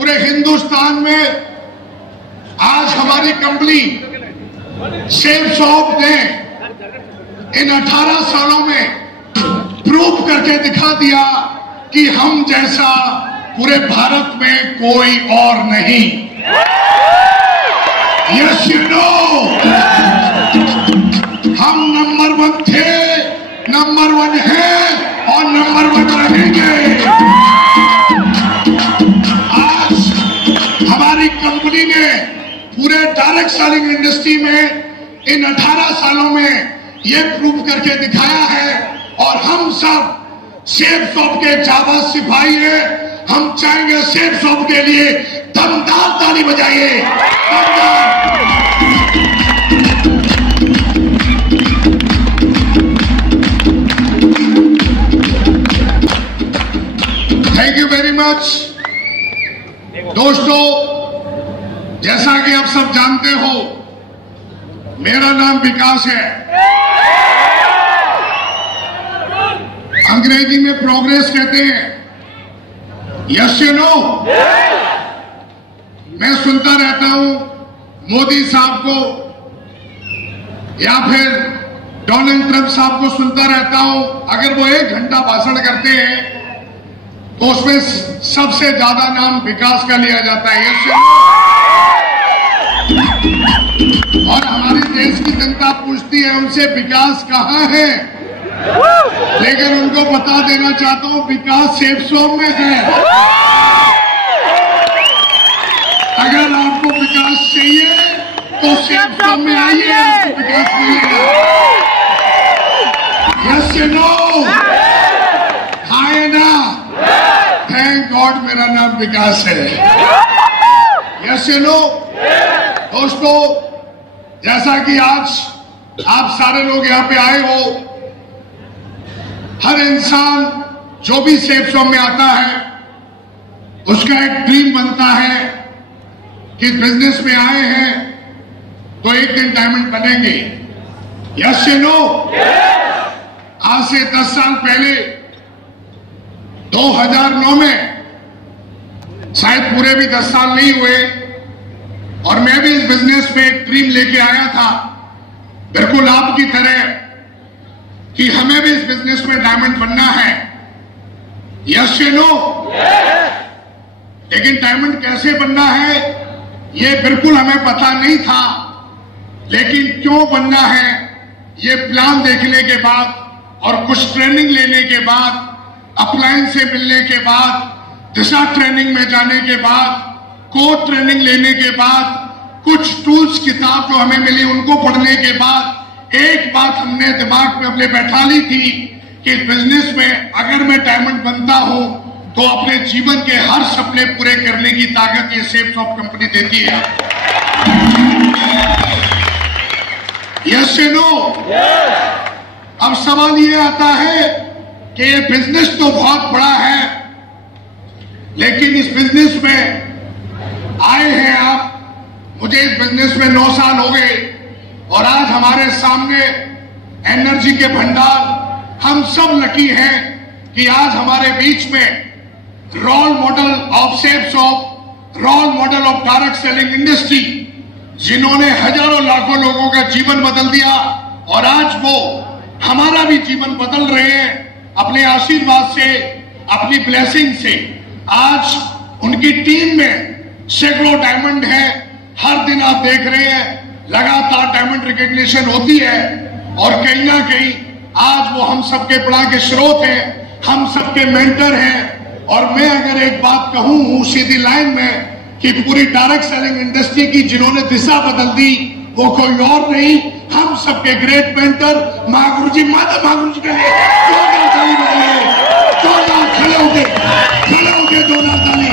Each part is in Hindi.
पूरे हिंदुस्तान में आज हमारी कंपनी सेफसॉफ्ट ने इन 18 सालों में प्रूव करके दिखा दिया कि हम जैसा पूरे भारत में कोई और नहीं। यस यू नो, हम नंबर 1 थे, नंबर 1 हैं और नंबर 1 रहेंगे। आज हमारी कंपनी ने पूरे डायरेक्ट सेलिंग इंडस्ट्री में इन 18 सालों में ये प्रूव करके दिखाया है और हम सब सेफसॉफ्ट के जाबाज सिपाही हैं। हम चाहेंगे सेफसॉफ्ट के लिए दमदार ताली बजाइए। Thank you very much. दोस्तों, जैसा कि आप सब जानते हो, मेरा नाम विकास है। अंग्रेजी में प्रोग्रेस कहते हैं। यस यू नो, मैं सुनता रहता हूं मोदी साहब को या फिर डोनाल्ड ट्रंप साहब को सुनता रहता हूं। अगर वो 1 घंटा भाषण करते हैं तो उसमें सबसे ज्यादा नाम विकास का लिया जाता है। यस यू नो, और हमारे देश की जनता पूछती है उनसे विकास कहां है, लेकिन उनको बता देना चाहता हूं विकास सेफसॉफ्ट में है। अगर आपको विकास चाहिए तो सेफसॉफ्ट में आइए, आपको विकास मिलेगा। यस यू नो, हाय ना, थैंक गॉड मेरा नाम विकास है। Yes you know. दोस्तों, जैसा कि आज आप सारे लोग यहां पे आए हो, हर इंसान जो भी सेफसॉफ्ट में आता है उसका एक ड्रीम बनता है कि बिजनेस में आए हैं तो एक दिन डायमंड बनेंगे। Yes you know. आज से 10 साल पहले 2009 में, शायद पूरे भी 10 साल नहीं हुए, और मैं भी इस बिजनेस में एक ड्रीम लेके आया था, बिल्कुल आपकी तरह, कि हमें भी इस बिजनेस में डायमंड बनना है। Yes you know. लेकिन डायमंड कैसे बनना है ये बिल्कुल हमें पता नहीं था, लेकिन क्यों बनना है ये प्लान देखने के बाद और कुछ ट्रेनिंग लेने के बाद, अपलायंस से मिलने के बाद, दिशा ट्रेनिंग में जाने के बाद, कोड ट्रेनिंग लेने के बाद, कुछ टूल्स किताब जो हमें मिली उनको पढ़ने के बाद, एक बात हमने दिमाग में अपने बैठा ली थी कि बिजनेस में अगर मैं डायमंड बनता हूं तो अपने जीवन के हर सपने पूरे करने की ताकत ये सेफसॉफ्ट कंपनी देती है। Yes you know. अब सवाल ये आता है कि ये बिजनेस तो बहुत बड़ा है, लेकिन इस बिजनेस में आए हैं आप, मुझे इस बिजनेस में 9 साल हो गए और आज हमारे सामने एनर्जी के भंडार, हम सब लकी हैं कि आज हमारे बीच में role model of Safesoft, role model of direct selling industry, जिन्होंने हजारों लाखों लोगों का जीवन बदल दिया और आज वो हमारा भी जीवन बदल रहे हैं अपने आशीर्वाद से, अपनी ब्लेसिंग से। आज उनकी टीम में सैकड़ों डायमंड है। हर दिन आप देख रहे हैं लगातार डायमंड रिकॉग्निशन होती है और कहीं ना कहीं आज वो हम सबके प्रेरणा के स्रोत हैं, हम सबके मेंटर हैं। और मैं अगर एक बात कहूं सीधी लाइन में कि पूरी डायरेक्ट सेलिंग इंडस्ट्री की जिन्होंने दिशा बदल दी वो कोई और नहीं, हम सबके ग्रेट मेंटर महागुरु जी, माता महागुरु जी के लिए जोरदार ताली बजाइए। जोरदार खड़े होके जोरदार ताली,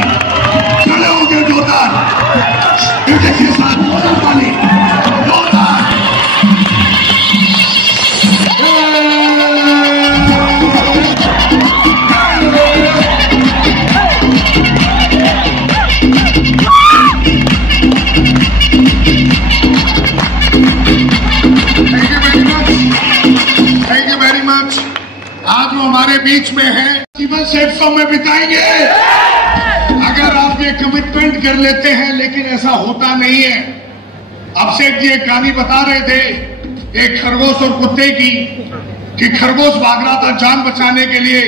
खड़े होके जोरदार, देखिए साथ जोरदार ताली, जोरदार। आज वो हमारे बीच में है, जीवन सेफसॉफ्ट में बिताएंगे। अगर आप ये कमिटमेंट उम्मीद कर लेते हैं, लेकिन ऐसा होता नहीं है। अब सेठ जी एक कहानी बता रहे थे एक खरगोश और कुत्ते की, कि खरगोश भाग रहा था जान बचाने के लिए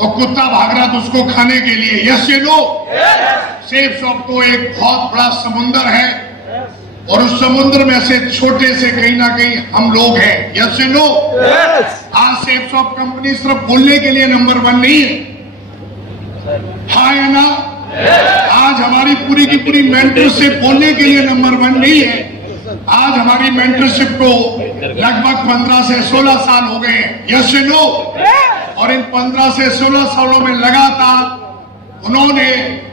और कुत्ता भाग रहा था उसको खाने के लिए। यस या नो? सेफ शॉप तो एक बहुत बड़ा समुंदर है और उस समुद्र में से छोटे से कहीं ना कहीं हम लोग हैं। यस या नो? आज सेफ शॉप कंपनी सिर्फ बोलने के लिए नंबर 1 नहीं है, हाँ या ना? आज हमारी पूरी की पूरी मेंटरशिप बोलने के लिए नंबर 1 नहीं है। आज हमारी मेंटरशिप को लगभग 15 से 16 साल हो गए हैं। यस या नो? और इन 15 से 16 सालों में लगातार उन्होंने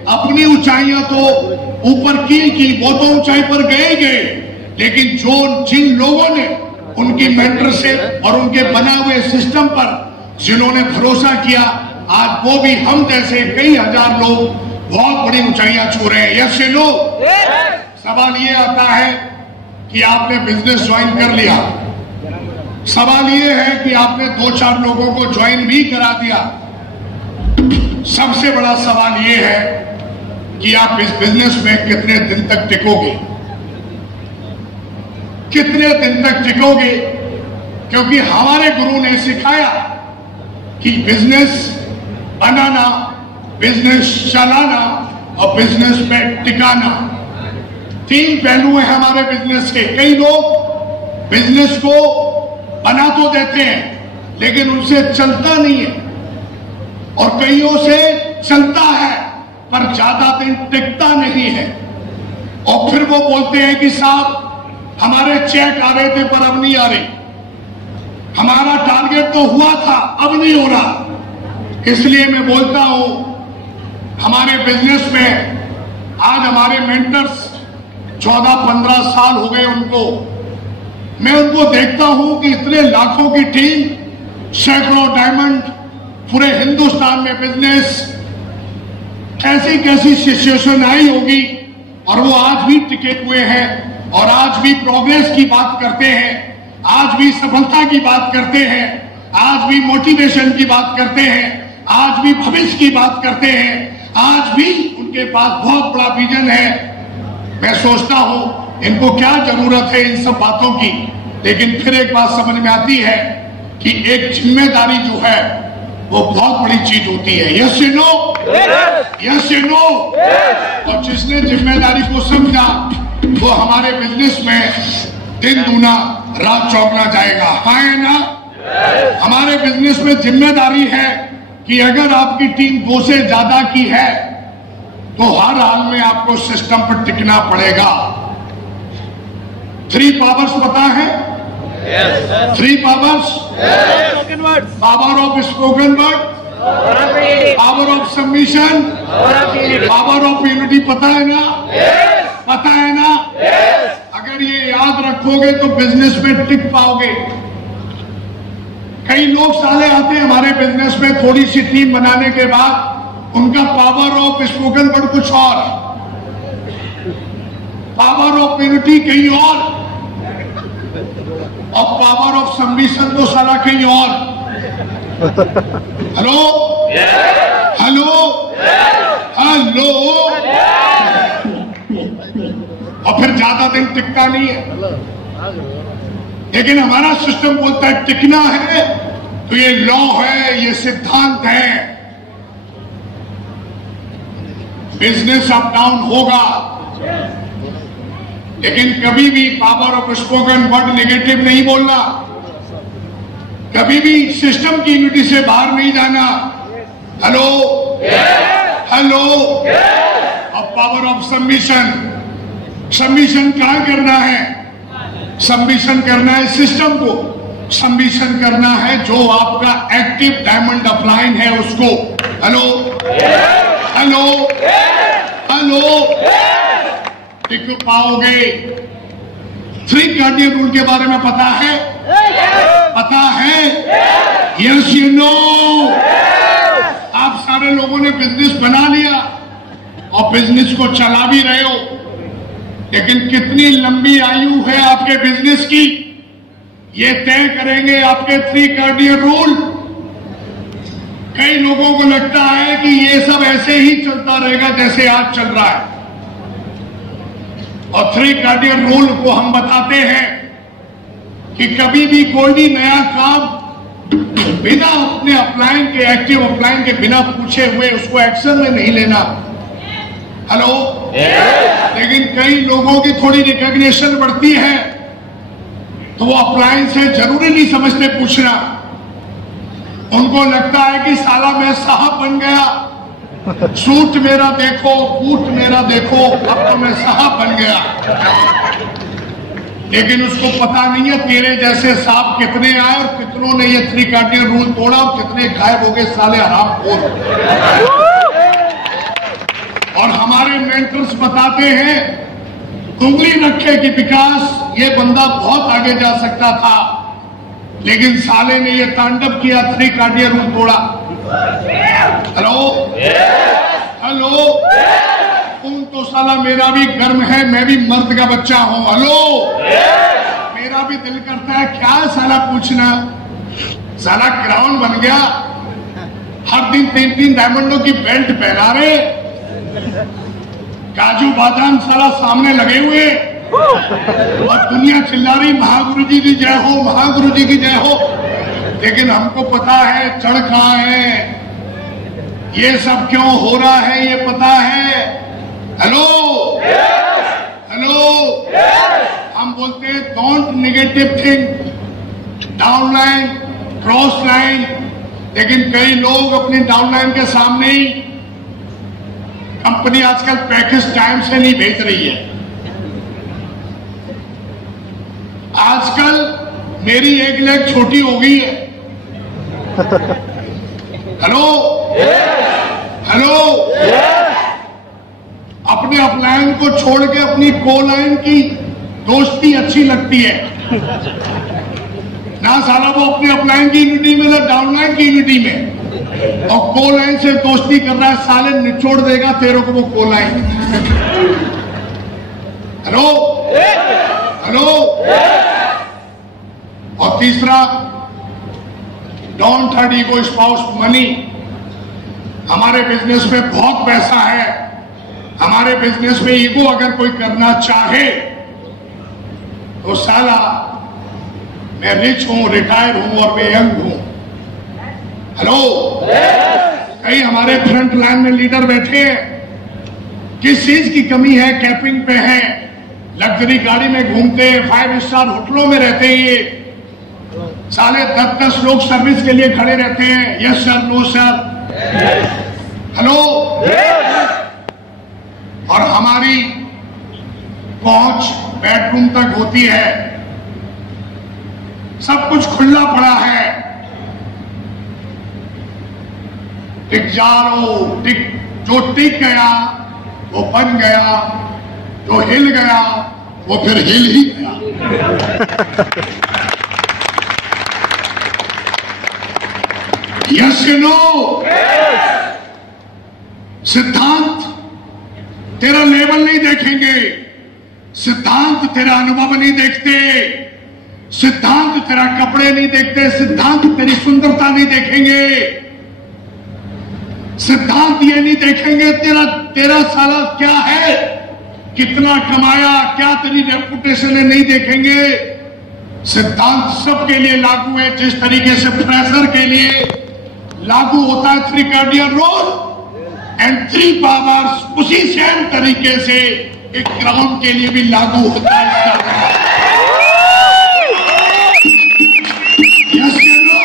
अपनी ऊंचाइयां तो ऊपर की, वो तो ऊंचाई पर गए, लेकिन जिन लोगों ने उनकी मेंटरशिप और उनके बना हुए सिस्टम पर जिन्होंने भरोसा किया, आज वो भी हम जैसे कई हजार लोग बहुत बड़ी ऊंचाइयां छू रहे हैं। यस या नो? सवाल ये आता है कि आपने बिजनेस ज्वाइन कर लिया, सवाल ये है कि आपने 2-4 लोगों को ज्वाइन भी करा दिया। सबसे बड़ा सवाल ये है कि आप इस बिजनेस में कितने दिन तक टिकोगे, कितने दिन तक टिकोगे? क्योंकि हमारे गुरु ने सिखाया कि बिजनेस बनाना, बिजनेस चलाना और बिजनेस में टिकाना, 3 पहलू है हमारे बिजनेस के। कई लोग बिजनेस को बना तो देते हैं लेकिन उनसे चलता नहीं है, और कईयों से चलता है पर ज्यादा दिन टिकता नहीं है। और फिर वो बोलते हैं कि साहब हमारे चेक आ रहे थे पर अब नहीं आ रही, हमारा टारगेट तो हुआ था अब नहीं हो रहा। इसलिए मैं बोलता हूं हमारे बिजनेस में आज हमारे मेंटर्स 14-15 साल हो गए उनको, मैं उनको देखता हूं कि इतने लाखों की टीम, सैकड़ों डायमंड, पूरे हिंदुस्तान में बिजनेस, कैसी कैसी सिचुएशन आई होगी और वो आज भी टिके हुए हैं और आज भी प्रोग्रेस की बात करते हैं, आज भी सफलता की बात करते हैं, आज भी मोटिवेशन की बात करते हैं, आज भी भविष्य की बात करते हैं, आज भी उनके पास बहुत बड़ा विजन है। मैं सोचता हूं इनको क्या जरूरत है इन सब बातों की, लेकिन फिर एक बात समझ में आती है कि एक जिम्मेदारी जो है वो बहुत बड़ी चीज होती है। यस या नो? यस या नो? और जिसने जिम्मेदारी को समझा वो हमारे बिजनेस में दिन दूना रात चौगुना जाएगा, हाँ या ना? हमारे बिजनेस में जिम्मेदारी है कि अगर आपकी टीम 2 से ज्यादा की है तो हर हाल में आपको सिस्टम पर टिकना पड़ेगा। 3 पावर्स पता है? 3 powers? Power of spoken word, power of submission, power of unity. पता है ना? पता है ना? अगर ये याद रखोगे तो बिजनेस में टिक पाओगे। कई लोग साले आते हैं हमारे बिजनेस में, थोड़ी सी टीम बनाने के बाद उनका पावर ऑफ स्पोकन वर्ड कुछ और, पावर ऑफ यूनिटी कहीं और पावर ऑफ सबमिशन तो साला कहीं और। Hello hello hello. और फिर ज्यादा दिन टिकता नहीं है, लेकिन हमारा सिस्टम बोलता है टिकना है तो ये लॉ है, ये सिद्धांत है। बिजनेस अप डाउन होगा, लेकिन कभी भी power of spoken word negative नहीं बोलना, कभी भी सिस्टम की यूनिटी से बाहर नहीं जाना। Hello hello. और पावर ऑफ सबमिशन, सबमिशन क्या करना है? सबमिशन करना है सिस्टम को, सबमिशन करना है जो आपका एक्टिव डायमंड अपलाइन है उसको। Hello hello hello. टिक पाओगे। 3 कार्डियन रूल के बारे में पता है? पता है? Yes you know? आप सारे लोगों ने बिजनेस बना लिया और बिजनेस को चला भी रहे हो, लेकिन कितनी लंबी आयु है आपके बिजनेस की ये तय करेंगे आपके 3 कार्डियन रूल। कई लोगों को लगता है कि ये सब ऐसे ही चलता रहेगा जैसे आज चल रहा है। और 3 कार्डियन रूल को हम बताते हैं कि कभी भी कोई भी नया काम बिना अपने अपलाइन के, एक्टिव अपलाइन के बिना पूछे हुए उसको एक्शन में नहीं लेना। हेलो, लेकिन कई लोगों की थोड़ी रिकॉग्निशन बढ़ती है तो वो अपलाइन से जरूरी नहीं समझते पूछना। उनको लगता है कि साला मैं साहब बन गया, सूट मेरा देखो, बूट मेरा देखो, अब तो मैं साहब बन गया। लेकिन उसको पता नहीं है तेरे जैसे सांप कितने आए और कितनों ने ये 3 कार्डियन रूल तोड़ा और कितने गायब हो गए साले हरामखोर। और हमारे मेंटर्स बताते हैं, उंगली रखे कि विकास ये बंदा बहुत आगे जा सकता था, लेकिन साले ने ये तांडव किया, 3 कार्डियन रूल तोड़ा। हेलो, हेलो, खून तो साला मेरा भी गर्म है, मैं भी मर्द का बच्चा हूं। हेलो, मेरा भी दिल करता है क्या साला पूछना। साला क्राउन बन गया, हर दिन 3-3 डायमंडों की बेल्ट पहना रहे, काजू बादाम साला सामने लगे हुए और दुनिया चिल्ला रही महागुरु जी की जय हो, महागुरु जी की जय हो। लेकिन हमको पता है चढ़ कहां है, ये सब क्यों हो रहा है ये पता है। हेलो, हेलो, हम बोलते हैं don't negative think, downline, cross line, लेकिन कई लोग अपनी डाउनलाइन के सामने ही, कंपनी आजकल पैकेज टाइम से नहीं भेज रही है। आजकल मेरी एक लेग छोटी हो गई है। हेलो, हेलो, अपने अपलाइन को छोड़ के अपनी कोलाइन की दोस्ती अच्छी लगती है ना साला, वो अपने अपलाइन की यूनिटी में ना डाउनलाइन की यूनिटी में, और कोलाइन से दोस्ती कर रहा है, साले निचोड़ देगा तेरे को वो कोलाइन। हेलो, हेलो, और तीसरा, don't hurt ego spouse money. हमारे बिजनेस में बहुत पैसा है, हमारे बिजनेस में ईगो अगर कोई करना चाहे तो साला मैं रिच हूं, रिटायर हूं और मैं यंग हूं। हेलो, कई हमारे फ्रंट लाइन में लीडर बैठे हैं, किस चीज की कमी है, कैपिंग पे है, लग्जरी गाड़ी में घूमते हैं, 5 स्टार होटलों में रहते हैं, ये साले 10-10 लोग सर्विस के लिए खड़े रहते हैं, yes sir, no sir. Hello, और हमारी पहुंच बेडरूम तक होती है, सब कुछ खुला पड़ा है, टिक जा रो, टिक, जो टिक गया वो बन गया, जो हिल गया वो फिर हिल ही गया। यस या नो? सिद्धांत तेरा लेवल नहीं देखेंगे, सिद्धांत तेरा अनुभव नहीं देखते, सिद्धांत तेरा कपड़े नहीं देखते, सिद्धांत तेरी सुंदरता नहीं देखेंगे, सिद्धांत ये नहीं देखेंगे तेरा साला क्या है, कितना कमाया, क्या तेरी रेपुटेशन है, नहीं देखेंगे। सिद्धांत सबके लिए लागू है, जिस तरीके से फ्रेशर के लिए लागू होता है 3 कार्डियन रूल एंड 3 पावर्स, उसी सेम तरीके से एक ग्राउंड के लिए भी लागू होता है। यस या नो?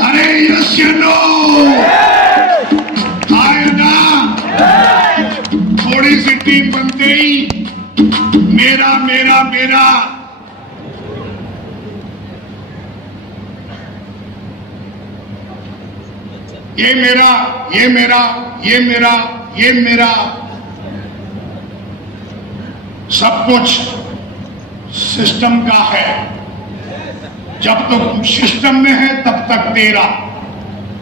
अरे यस या नो? आए ना, थोड़ी सी टीम बनते ही मेरा मेरा मेरा, ये मेरा, ये मेरा, ये मेरा, ये मेरा, सब कुछ सिस्टम का है। जब तक सिस्टम में है तब तक तेरा,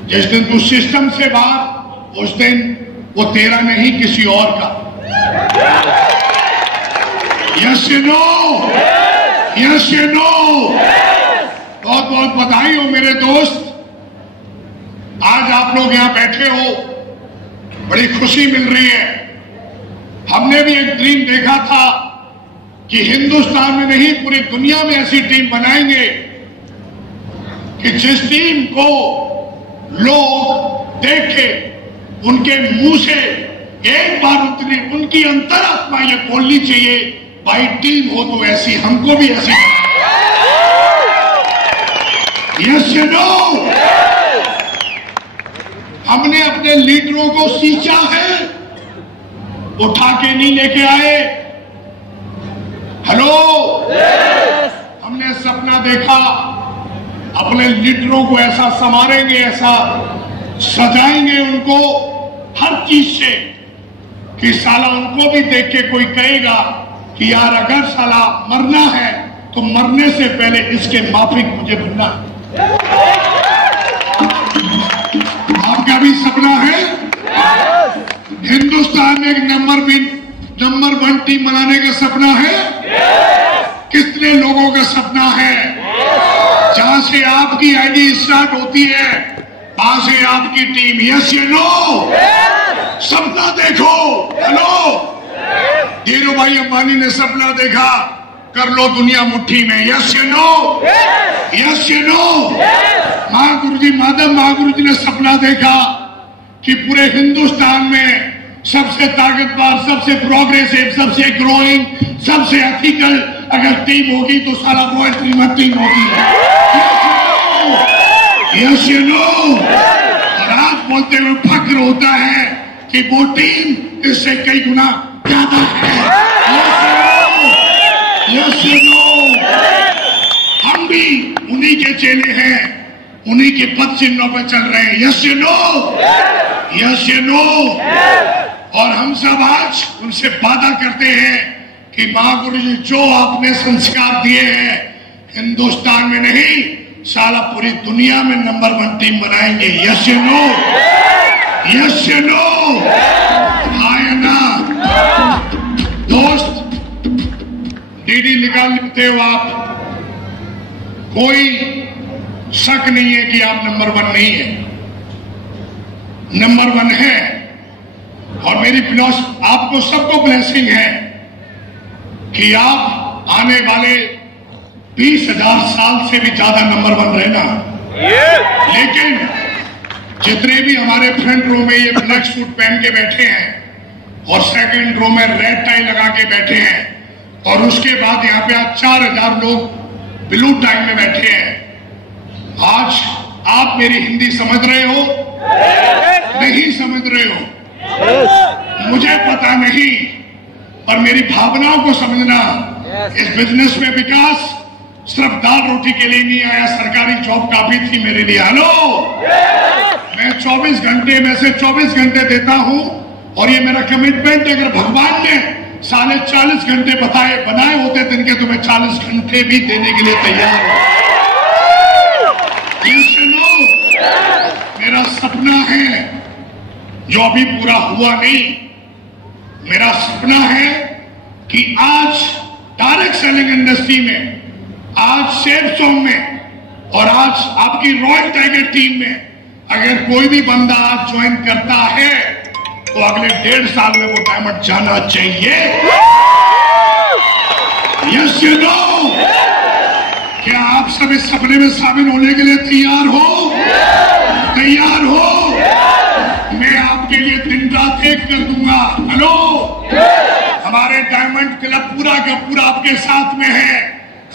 जिस दिन तू सिस्टम से बाहर, उस दिन वो तेरा नहीं किसी और का। यस या नो? यस या नो? बहुत बहुत बधाई हो मेरे दोस्त, आज आप लोग यहां बैठे हो, बड़ी खुशी मिल रही है। हमने हमने भी एक ड्रीम देखा था कि हिंदुस्तान में नहीं पूरी दुनिया में ऐसी टीम बनाएंगे कि जिस टीम को लोग देखे उनके मुंह से एक बार उनकी अंतरात्मा ये बोलनी चाहिए, भाई टीम हो तो ऐसी, हमको भी ऐसी। यस या नो? हमने अपने लीडरों को सींचा है, उठा के नहीं लेके आए। हेलो, हमने सपना देखा अपने लीडरों को ऐसा संवारेंगे, ऐसा सजाएंगे उनको हर चीज से कि साला उनको भी देख के कोई कहेगा कि यार अगर साला मरना है तो मरने से पहले इसके माफिक मुझे बनना। आपका भी सपना है हिंदुस्तान में एक नंबर 1 टीम बनाने का सपना है? कितने लोगों का सपना है? जहां से आपकी आईडी स्टार्ट होती है वहां से आपकी टीम। यस या नो? सपना देखो। हेलो, धीरू भाई अंबानी ने सपना देखा, कर लो दुनिया मुट्ठी में। यस या नो? यस या नो? महागुरु जी, माधव महागुरु जी ने सपना देखा कि पूरे हिंदुस्तान में सबसे ताकतवर, सबसे प्रोग्रेसिव, सबसे ग्रोइंग, सबसे एथिकल अगर टीम होगी तो साला रॉयल टीम होगी। यस या नो? और आज बोलते हुए फक्र होता है कि वो टीम इससे कई गुना ज्यादा है। यस या नो? हम भी उन्हीं के चेले हैं, उन्हीं के पद चिन्हों पर चल रहे हैं। यस या नो? यस या नो? और हम सब आज उनसे वादा करते हैं कि महागुरु जी जो आपने संस्कार दिए हैं हिंदुस्तान में नहीं साला पूरी दुनिया में नंबर 1 टीम बनाएंगे। यस या नो? यस या नो? आए ना दोस्त, डीडी निकालते हो आप, कोई शक नहीं है कि आप नंबर 1 नहीं है, नंबर 1 है। और मेरी आपको सबको ब्लेसिंग है कि आप आने वाले 20,000 साल से भी ज्यादा नंबर 1 रहना। लेकिन जितने भी हमारे फ्रंट रो में ये ब्लैक सूट पहन के बैठे हैं और सेकंड रो में रेड टाई लगा के बैठे हैं और उसके बाद यहाँ पे आज 4,000 लोग ब्लू टाई में बैठे हैं, आज आप मेरी हिंदी समझ रहे हो? नहीं समझ रहे हो? मुझे पता नहीं, पर मेरी भावनाओं को समझना। इस बिजनेस में विकास सिर्फ दाल रोटी के लिए नहीं आया, सरकारी जॉब काफी थी मेरे लिए। हेलो, मैं 24 घंटे में से 24 घंटे देता हूं और ये मेरा कमिटमेंट है। अगर भगवान ने 40 घंटे बनाए होते दिन के तो मैं 40 घंटे भी देने के लिए तैयार हूं। मेरा सपना है जो अभी पूरा हुआ नहीं, मेरा सपना है कि आज डायरेक्ट सेलिंग इंडस्ट्री में, आज सेफ जोन में और आज आपकी रॉयल टाइगर टीम में अगर कोई भी बंदा आज ज्वाइन करता है तो अगले 1.5 साल में वो डायमंड जाना चाहिए। यस या नो? क्या आप सब इस सपने में शामिल होने के लिए तैयार हो? तैयार हो? मैं आपके लिए दिन रात एक कर दूंगा। हेलो, हमारे डायमंड क्लब पूरा का पूरा आपके साथ में है,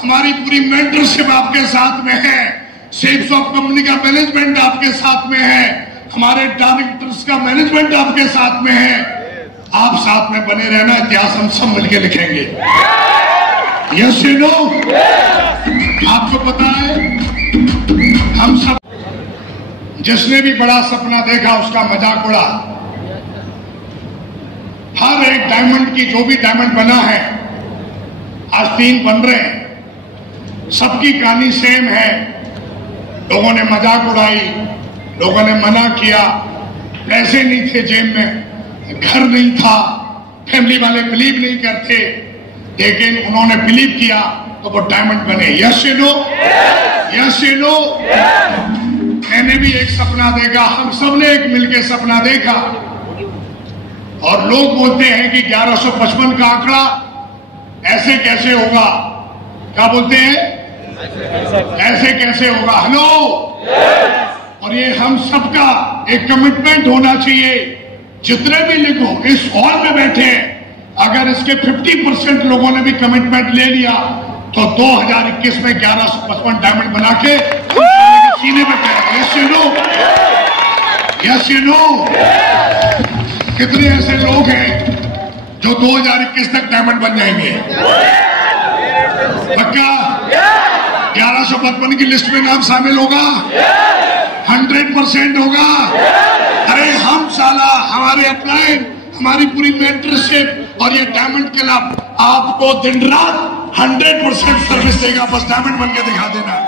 हमारी पूरी मेंटरशिप आपके साथ में है, सेल्स ऑफ कंपनी का मैनेजमेंट आपके साथ में है, हमारे डायरेक्टर्स का मैनेजमेंट आपके साथ में है। आप साथ में बने रहना, इतिहास हम सब मिलकर लिखेंगे। यस या नो? आपको पता है हम सब, जिसने भी बड़ा सपना देखा उसका मजाक उड़ा। हर एक डायमंड की, जो भी डायमंड बना है, आज 3 बन रहे हैं, सबकी कहानी सेम है। लोगों ने मजाक उड़ाई, लोगों ने मना किया, पैसे नहीं थे जेब में, घर नहीं था, फैमिली वाले बिलीव नहीं करते, लेकिन उन्होंने बिलीव किया तो वो डायमंड बने। यस या नो? यस या नो? मैंने भी एक सपना देखा, हम सब ने एक मिलके सपना देखा और लोग बोलते हैं कि 1155 का आंकड़ा ऐसे कैसे होगा, क्या बोलते हैं, ऐसे कैसे होगा। हेलो, और ये हम सबका एक कमिटमेंट होना चाहिए, जितने भी लोग इस हॉल में बैठे हैं, अगर इसके 50% लोगों ने भी कमिटमेंट ले लिया तो 2021 में 1155 डायमंड बना के सीने पे पैर। Yes you know, yes you know. कितने ऐसे लोग हैं जो 2021 तक डायमंड बन जाएंगे? पक्का 1155 की लिस्ट में नाम शामिल होगा? 100% होगा। अरे हम साला, हमारे अपलाइन, हमारी पूरी मेंटरशिप और ये डायमंड क्लब आपको दिन रात 100% सर्विस देगा। बस डायमंड बन के दिखा देना।